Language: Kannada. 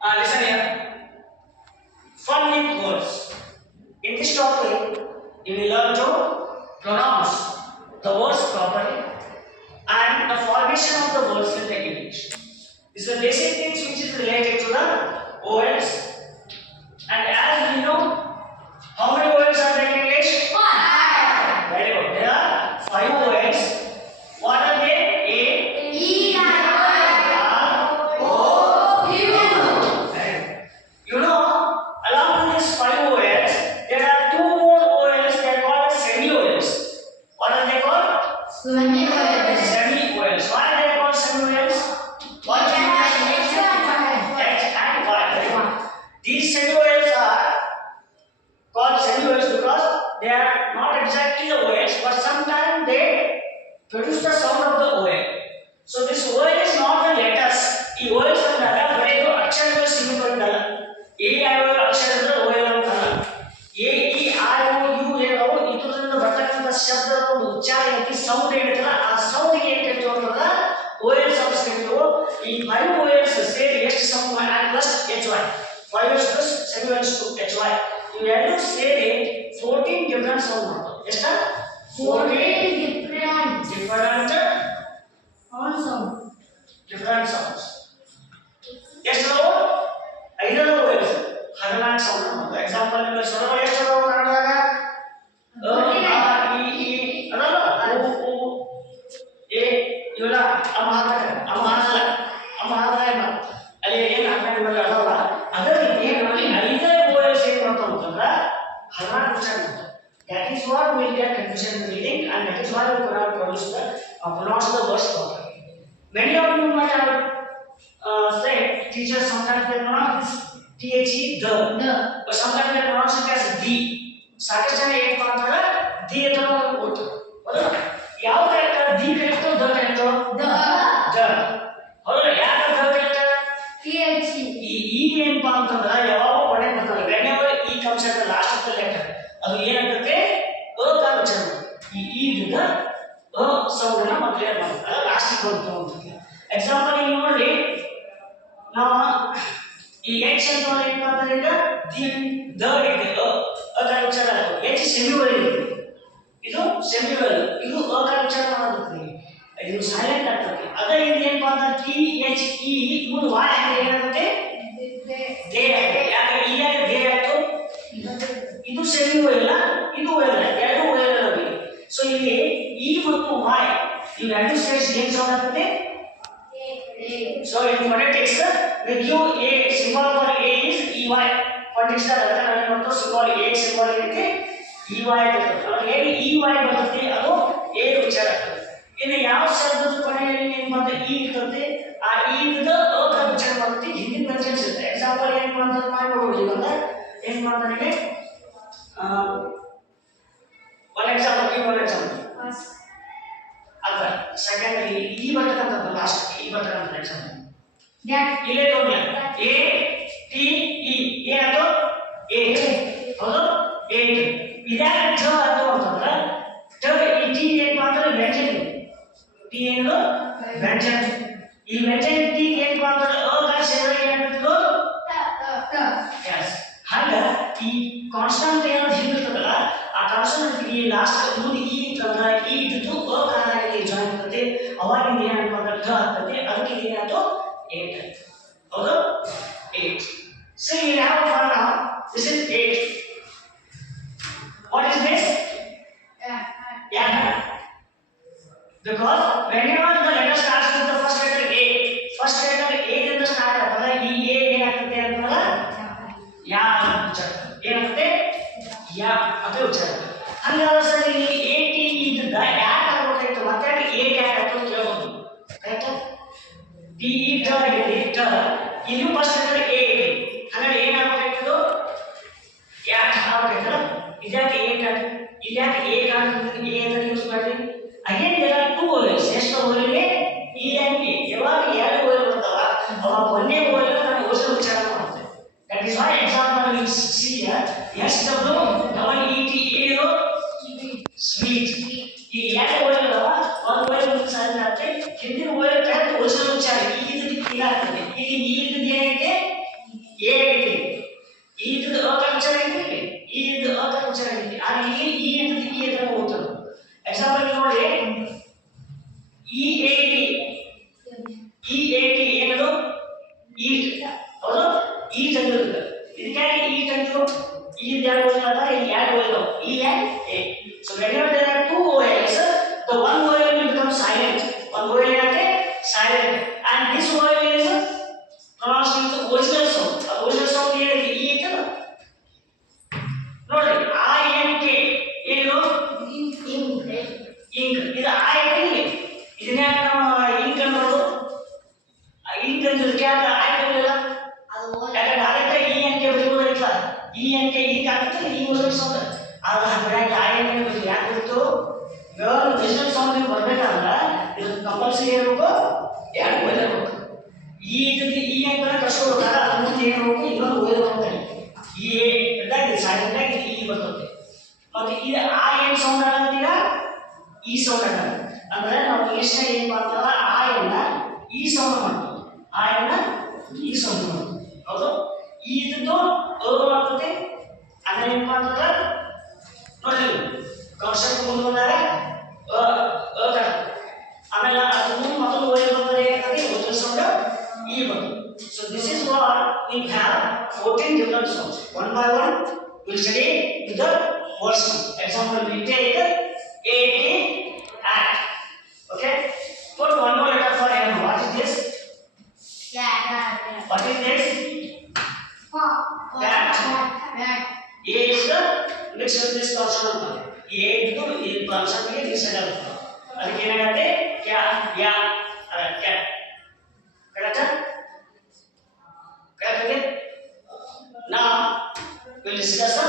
Listen here. Fun with words. In this topic, you will learn to pronounce the words properly and the formation of the words in the English. These are the basic things which is related to the vowels. And as we know, how many vowels are there in English? Five. Very good. There are five vowels. What are they? A, E, R, O, U. You know, along with these five vowels, there are two more vowels. They are called as semi-vowels. What are they called? Semi-vowels. Semi-vowels. Why are they called semi-vowels? What do you mean? X and Y. Very good. These semi-vowels are called semi-vowels because they are not exactly the vowels, but sometimes they produce the sound of the vowel. So this vowel is not the letters. ಈ vowels ಅಂದಾಗ ಬರೀ ಇದು ಅಕ್ಷರಗಳು ಸೀಮಿತವಾಗಿಲ್ಲ. ಎ ಐ ಓ ಅಕ್ಷರದ vowel ಅಂತಲ್ಲ. A E I O U ಏನೋ ಇದರಿಂದ ಬರ್ತಕ್ಕಂಥ ಶಬ್ದದ ಒಂದು ಉಚ್ಚಾರ ಏನೈತಿ ಸೌಂಡ್ ಏನೈತಲ್ಲ ಆ ಸೌಂಡ್ಗೆ ಏನು ಕರಿತೀವಿ ಅಂತಂದ್ರೆ vowel sounds ಕರಿತೀವಿ. ಈ 5 vowels ಸೇರಿ ಎಷ್ಟು ಸಮ and plus hy. 5 vowels plus 7 vowels to hy. ಇವೆರಡು ಸೇರಿ 14 ಡಿಫರೆಂಟ್ ಸೌಂಡ್ ಮಾಡ್ತಾವೆ. ಎಷ್ಟ? 14 ಡಿಫರೆಂಟ್ sounds. ಎಷ್ಟು ಅದಾವು? 5 vowels 14 ಸೌಂಡ್ ಮಾಡ್ತಾವೆ. ಎಕ್ಸಾಂಪಲ್ ನಿಮಗೆ ಸ್ವರಗಳು ಎಷ್ಟು ಅದಾವು ಕನ್ನಡದಾಗ? ಅ ಆ ಇ ಈ ಅದಲ್ಲ ಉ ಉ ಎ ಇವೆಲ್ಲ ಅಮ್ಮ ಹಾಕಲ್ಲ ಅಲ್ಲಿ ಏನು ಹಾಕೊಂಡಿಲ್ಲ ಅದಲ್ಲ ಅದೇ ರೀತಿ ನಮ್ಮಲ್ಲಿ 5 vowels ಏನು ಮಾಡ್ತಾವೆ ಅಂತಂದ್ರೆ 14 ಉಚ್ಚಾರ ಮಾಡ್ತಾವೆ. That is what will get confusion in reading, and that is why we cannot pronounce the words properly. Many of you might have said teachers sometimes they pronounce this the, but sometimes they pronounce it as the. ಸಾಕಷ್ಟು ಜನ ಏನು ಮಾಡ್ತಾರೆ ದಿ ಅಂತ ಓದ್ತಾರೆ. ಹೌದಾ? ಯಾವ correct? The correct, the correct? The. ಹೌದಾ? ಯಾಕೆ ದ ಕರೆಕ್ಟ್? ಈ ಏನಪ್ಪಾ ಅಂತಂದ್ರೆ ಯಾವಾಗ ಕೊನೆ ಬರ್ತದೆ ವೆನೆವರ್ ಈ comes at the last of the letter ಅದು ಏನಾಗುತ್ತೆ ಅ ಕ ಉಚ್ಚಾರ ಈ ಈಗ ಅ ಸೌಂಡ್ ಅನ್ನ ನಾವು ಕ್ಲಿಯರ್ ಮಾಡ್ತೀವಿ. ಅದು ಲಾಸ್ಟ್ ಬಂತು ಅಂತ. ಎಕ್ಸಾಂಪಲ್ ಇಲ್ಲಿ ನೋಡಿ ನಾವು ಈ ಎಚ್ ಅಂತ ಏನು ಮಾಡ್ತಾರೆ ಈಗ ದಿ ದ ಇದೆ ಅ ಕ ಉಚ್ಚಾರ ಎಚ್ ಸೆಮಿವಲ್ ಇದೆ. ಇದು ಸೆಮಿವಲ್ ಇದು ಅ ಕ ಉಚ್ಚಾರ ಮಾಡೋದು ಇದು ಸೈಲೆಂಟ್ ಆಗ್ತದೆ. ಅದೇ ಇದು ಏನಪ್ಪಾ ಅಂದ್ರೆ ಟಿ ಎಚ್ ಇ ಮುಂದೆ ವಾಯ್ ಹಾಕಿ ಏನಾಗುತ್ತೆ ದೇ ಆಗುತ್ತೆ. ಯಾಕೆ ಈಗ ದೇ ಆಯ್ತು? ಇದು ಸೆಮಿವಲ್ ಇಲ್ಲ ಇದು ವಯಲ್ ಎರಡು ವಯಲ್ ಇವೆ. ಸೊ ಇಲ್ಲಿ ಇ ಮತ್ತು ವಾಯ್ ಇವೆರಡು ಸೇರಿಸಿ ಏನು ಸೌಂಡ್ ಆಗುತ್ತೆ? So in phonetics we give a symbol for a is ey. Phonetics ಅದನ್ನ ನಾವು ಏನು ಮಾಡ್ತೀವಿ ಸಿಂಬಲ್ a ಸಿಂಬಲ್ ಏನಕ್ಕೆ ey ಬರ್ತದೆ. ಅವಾಗ ಏನು ey ಬರ್ತದೆ ಅದು a ಉಚ್ಚಾರ ಆಗ್ತದೆ. ಇನ್ನು ಯಾವ ಶಬ್ದದ ಕೊನೆಯಲ್ಲಿ ಏನು ಬರ್ತದೆ ಇ ಇರ್ತದೆ ಆ ಇ ದ ಅ ಕ ಉಚ್ಚಾರ ಬರ್ತದೆ. ಹಿಂದಿನ ಮೆನ್ಷನ್ಸ್ ಇರುತ್ತೆ. ಎಕ್ಸಾಂಪಲ್ ಏನು ಮಾಡ್ತಾರೆ ಮಾಡಿ ನೋಡೋದು ಇವಾಗ ಏನು ಮಾಡ್ತಾರೆ ಇಲ್ಲಿ one example ಅಲ್ಲ ಸೆಕೆಂಡ್ ಈ ಬರ್ತಕ್ಕಂಥದ್ದು ಲಾಸ್ಟ್ ಈ ಬರ್ತಕ್ಕಂಥ ಎಕ್ಸಾಂಪಲ್ ಇಲ್ಲೇ ನೋಡಿ ಎ ಟಿ ಇ ಏನಾಯ್ತು ಎ ಹೌದು 8 ಇದ್ಯಾಕೆ ಠ ಆಯ್ತು ಅಂತಂದ್ರೆ ಠ ಈ ಟಿ ಏನು ಮಾಡ್ತಾರೆ ವ್ಯಂಜನ ಟಿ ಏನು ವ್ಯಂಜನ ಈ ವ್ಯಂಜನ ಟಿ ಏನು ಮಾಡ್ತಾರೆ ಅ ಗ ಸೇರಿದಾಗ ಏನಾಗ್ತದೆ ಎಸ್ ಹಂಗ ಈ ಕಾನ್ಸ್ಟಂಟ್ ಏನು ಹಿಂದಿರ್ತದಲ್ಲ ಆ ಕಾನ್ಸ್ಟಂಟ್ ಈ ಲಾಸ್ಟ್ ಮುಂದೆ ಈ ಇರ್ತದಲ್ಲ ಈ ಇದ್ದು ಅ ಕಾರಣಕ್ಕೆ ಜಾಯಿನ್ ಆಗ್ತದೆ. ಅವಾಗಿಂದ ಏನಪ್ಪ ಅಂದ್ರೆ ಘ ಆಗ್ತದೆ. ಅದಕ್ಕೆ ಏನಾಯ್ತು 8 ಆಯ್ತು. ಹೌದು 8. So you have fun now. This is 8. What is this? Yeah. Because whenever the letter starts with the first letter A ಇಂದ ಸ್ಟಾರ್ಟ್ ಆಗ್ತದೆ. ಈ A ಏನಾಗ್ತದೆ ಅಂತಂದ್ರೆ ಯಾ ಉಚ್ಚಾರ ಏನಾಗುತ್ತೆ ಯಾ ಅಂತ ಉಚ್ಚಾರ. ಹಂಗಾದ್ರೆ ಸರ್ ಇಲ್ಲಿ ಎ ಟಿ ಇದ್ದ ಯಾಕೆ ಆಗ್ಬೇಕಾಯ್ತು ಮತ್ತೆ ಎ ಯಾಕೆ ಆಗ್ತದೆ ಕೇಳಬಹುದು. ಆಯ್ತಾ? ಟಿ ಇ ಟ ಇದೆ ಟ ಇಲ್ಲಿ ಫಸ್ಟ್ ಲೆಟರ್ ಎ ಇದೆ. ಹಾಗಾದ್ರೆ ಏನಾಗಬೇಕಾಯ್ತು ಯಾಕೆ ಆಗ್ಬೇಕಾಯ್ತಲ್ಲ ಇದ್ಯಾಕೆ ಎ ಕಾಣ್ ಇದ್ಯಾಕೆ ಎ ಕಾಣ್ ಎ ಅಂತ ಯೂಸ್ ಮಾಡಿ ಅಗೇನ್ ದೇರ್ ಆರ್ 2 ವೋವೆಲ್ಸ್. ಎಷ್ಟು ವೋವೆಲ್ಗೆ ಇ ಅಂಡ್ ಎ ಯಾವಾಗ ಎರಡು ವೋವೆಲ್ ಬರ್ತಾವ ಅವಾಗ ಒಂದೇ ವೋವೆಲ್ ನಾವು ಓದಿಸಿ ಉಚ್ಚಾರ ಮಾಡ್ತೇವೆ. That is why example we see here SW sweet. ಈ ಎರಡು ವೋವೆಲ್ ಅದಾವ ಒಂದು ವೋವೆಲ್ ಉಚ್ಚಾರ ಆಗುತ್ತೆ ಹಿಂದಿನ ವೋವೆಲ್ ಕರೆಕ್ಟ್ ಓದಿಸಿ ಉಚ್ಚಾರ ಈ ಇದು ಈಗ ಆಗ್ತದೆ. ಇಲ್ಲಿ ಈ ಇದು ಏನೈತೆ ಆಯ್ತು ಯಾಕಂದ್ರೆ ಡೈರೆಕ್ಟ್ ಈ ಅಂಕೆ ಬರೀಬೋದಾಗಿಲ್ಲ ಈ ಅಂಕೆ ಈ ಕಾಣ್ತದೆ ಈ ಮೊದಲು ಸೌಂಡ್ ಆಗ ಹಾಗಾಗಿ ಆ ಅಂಕೆ ಬರೀ ಯಾಕೆ ಗೊತ್ತು ಇವಾಗ ಡಿಜಿಟಲ್ ಸೌಂಡ್ ಬರ್ಬೇಕಂದ್ರೆ ಇದು ಕಂಪಲ್ಸರಿ ಇರಬೇಕು ಎರಡು ಓದಿರ್ಬೇಕು ಈ ಇದಕ್ಕೆ ಈ ಅಂಕನ ಕಳ್ಸ್ಕೊಡ್ಬೇಕಾಗ ಅದ್ರ ಮುಂದೆ ಏನು ಹೋಗ್ಬೇಕು ಇನ್ನೊಂದು ಓದಿರ್ಬೇಕು ಈ ಇದ್ದಾಗ ಸೈಲೆಂಟ್ ಆಗಿ ಈ ಬರ್ತದೆ ಮತ್ತೆ ಇದು ಆ ಏನು ಸೌಂಡ್ ಆಗಂತೀಗ ಈ ಸೌಂಡ್ ಆಗಲ್ಲ ಅಂದ್ರೆ ನಾವು ಎಷ್ಟು ಏನು ಮಾಡ್ತಾರ ಆ ಎನ್ನ ಈ ಸೌಂಡ್ ಮಾಡ್ತೀವಿ ಆ ಎನ್ನ ಈ ಸೌಂಡ್ ಮಾಡ್ತೀವಿ ಹೌದು ಇದದ್ದು ಆಗ್ತದೆ ಅಂದ್ರೆ ಏನು ಮಾಡ್ತಾರ ನೋಡಿ ಕಾನ್ಸೆಪ್ಟ್ ಮುಂದೆ ಬಂದಾಗ ಆಮೇಲೆ ಅದನ್ನು ಮತ್ತೊಂದು ಓದಿ ಬರ್ತದೆ ಏನಾಗಿ ಮೊದಲ ಸೌಂಡ್ ಈ ಬರ್ತದೆ so this is what we have 14 different sounds one by one we'll study with the words example we take a at okay put one more letter for m what is this what is this that a is the next of this consonant a ಇದು ಈ consonant ಗೆ ಮಿಕ್ಸ್ ಆಗುತ್ತೆ ಅದಕ್ಕೆ ಏನಾಗುತ್ತೆ ಕ್ಯಾ ಯಾ ಕ್ಯಾ correct correct now we'll discuss the